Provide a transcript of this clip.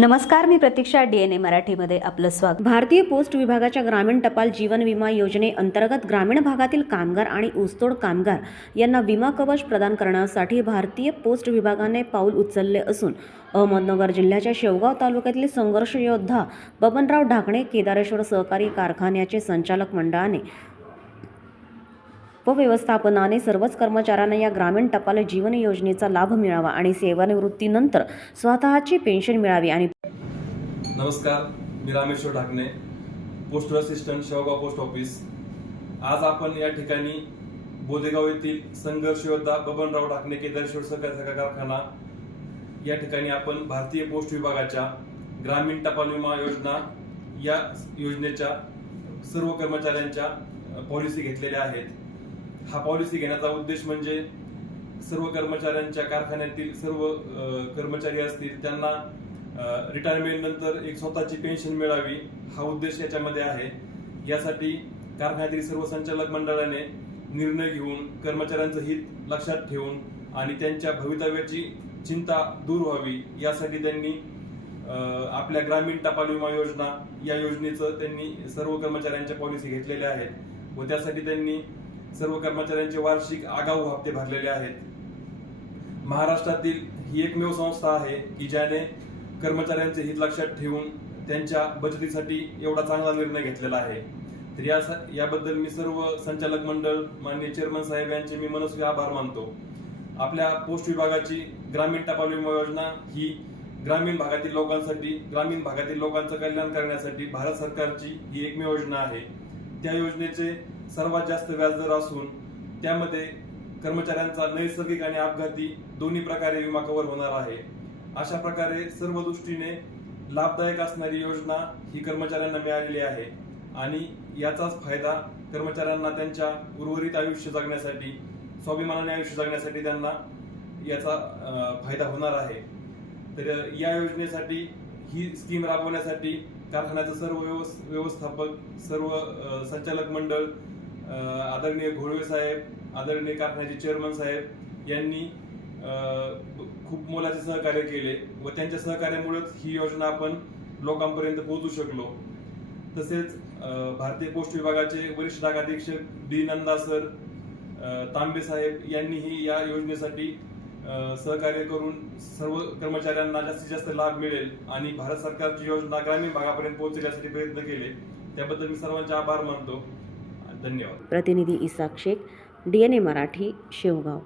नमस्कार मी प्रतीक्षा D N ए मराठीमध्ये आपलं स्वागत. भारतीय पोस्ट विभागाच्या ग्रामीण टपाल जीवन विमा योजनेअंतर्गत ग्रामीण भागातील कामगार आणि ऊसतोड कामगार यांना विमा कवच प्रदान करण्यासाठी भारतीय पोस्ट विभागाने पाऊल उचलले असून अहमदनगर जिल्ह्याच्या शेवगाव तालुक्यातील संघर्ष योद्धा बबनराव ढाकणे केदारेश्वर सहकारी कारखान्याचे संचालक मंडळाने उपव्यवस्थापनाने व्यवस्थापनाने सर्वच कर्मचाऱ्यांना या ग्रामीण टपाल जीवन योजनेचा लाभ मिळावा आणि सेवानिवृत्तीनंतर स्वतःची पेन्शन मिळावी आणि नमस्कार मी Rameshwar Dhakane post assistant Shevgaon post office. आज आपण या ठिकाणी बोदेगाव येथील संघर्ष योद्धा बबनराव ढाकणे केदारेश्वर सहकारी सहकार कारखाना या ठिकाणी आपण भारतीय पोस्ट विभागाच्या ग्रामीण टपाल विमा योजना या योजनेच्या सर्व कर्मचाऱ्यांच्या पॉलिसी घेतलेल्या आहेत. हा पॉलिसी घेण्याचा उद्देश म्हणजे सर्व कर्मचाऱ्यांच्या कारखान्यातील सर्व कर्मचारी असतील त्यांना रिटायरमेंट नंतर एक स्वतःची पेन्शन मिळावी हा उद्देश याच्यामध्ये आहे. यासाठी कारखान्यातील सर्व संचालक मंडळाने निर्णय घेऊन कर्मचाऱ्यांचं हित लक्षात ठेवून आणि त्यांच्या भवितव्याची चिंता दूर व्हावी यासाठी त्यांनी आपल्या ग्रामीण टपाल विमा योजना या योजनेचं त्यांनी सर्व कर्मचाऱ्यांच्या पॉलिसी घेतलेल्या आहेत व त्यासाठी त्यांनी सर्व कर्मचाऱ्यांचे वार्षिक आगाऊ हप्ते भरलेले आहेत. महाराष्ट्रातील ही एकमेव संस्था आहे की ज्याने कर्मचाऱ्यांचे हित लक्षात ठेवून त्यांच्या बचतीसाठी एवढा चांगला निर्णय घेतलेला आहे. तर या याबद्दल मी सर्व संचालक मंडळ माननीय चेअरमन साहेब यांचे मी मनस्वी आभार मानतो. आपल्या पोस्ट विभागाची ग्रामीण टपाल विमा योजना ही ग्रामीण भागातील लोकांसाठी ग्रामीण भागातील लोकांचं कल्याण करण्यासाठी भारत सरकारची ही एकमेव योजना आहे. त्या योजनेचे सर्वात जास्त व्याजदर असून त्यामध्ये कर्मचाऱ्यांचा नैसर्गिक आणि अपघाती दोन्ही प्रकारे विमा कव्हर होणार आहे. अशा प्रकारे सर्व दृष्टीने लाभदायक असणारी योजना ही कर्मचाऱ्यांना मिळालेली आहे आणि याचाच फायदा कर्मचाऱ्यांना त्यांच्या उर्वरित आयुष्य जगण्यासाठी स्वाभिमानाने आयुष्य जगण्यासाठी त्यांना याचा फायदा होणार आहे. तर या योजनेसाठी ही स्कीम राबवण्यासाठी कारखान्याचं सर्व व्यवस्थापक सर्व संचालक मंडळ आदरणीय घोळवे साहेब आदरणीय कारखान्याचे चेअरमन साहेब यांनी खूप मोलाचे सहकार्य केले व त्यांच्या सहकार्यामुळेच ही योजना आपण लोकांपर्यंत पोहोचू शकलो. तसेच भारतीय पोस्ट विभागाचे वरिष्ठ डाक अधीक्षक डी नंदा सर तांबे साहेब यांनीही या योजनेसाठी सहकार्य करून सर्व कर्मचाऱ्यांना जास्तीत जास्त लाभ मिळेल आणि भारत सरकारची योजना ग्रामीण भागापर्यंत पोहोचेल यासाठी प्रयत्न केले. त्याबद्दल मी सर्वांचे आभार मानतो. धन्यवाद. प्रतिनिधी Isaq Shaikh D N A Marathi Shevgaon.